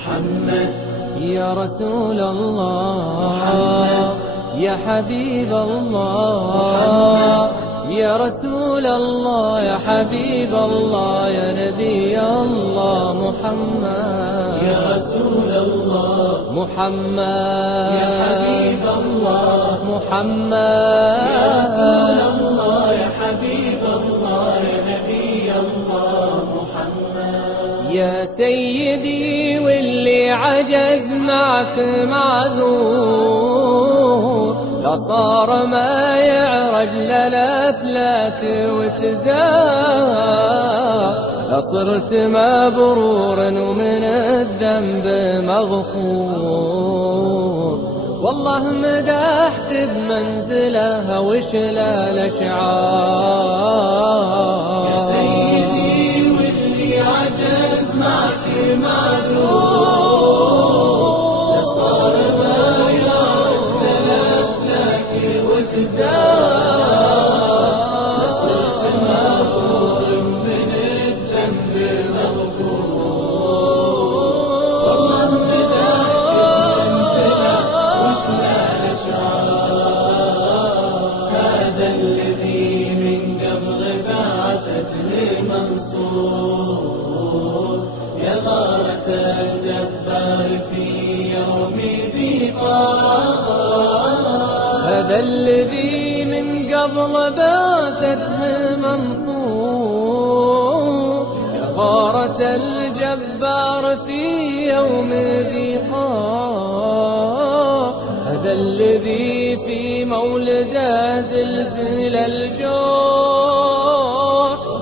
محمد يا رسول الله محمد يا حبيب الله محمد يا رسول الله يا حبيب الله يا نبي الله محمد يا رسول الله محمد يا حبيب الله محمد يا رسول الله يا حبيب الله يا نبي الله محمد يا سيدي واللي عجز معك معذور، لا صار ما يعرج للأفلاك وتزار، لا صرت مبرورا ومن الذنب مغفور، والله مدحت بمنزله وشلى الأشعار. يا سيدي واللي عجز معك معذور، لا صار ما يعرج للأفلاك وتزار، لا صرت مبرور من الذنب مغفور، والله مدحت بمنزله وشلى الأشعار. هذا الذي من قبل بعثته منصور، يا غارة الجبار في يوم ذيقار. هذا الذي من قبل بعثته منصور، يا غارة الجبار في يوم ذيقار. هذا الذي في مولده زلزل الجوع،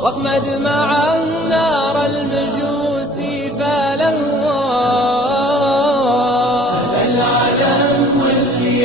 واخمد مع النار المجوس فالهوار. هذا العلم واللي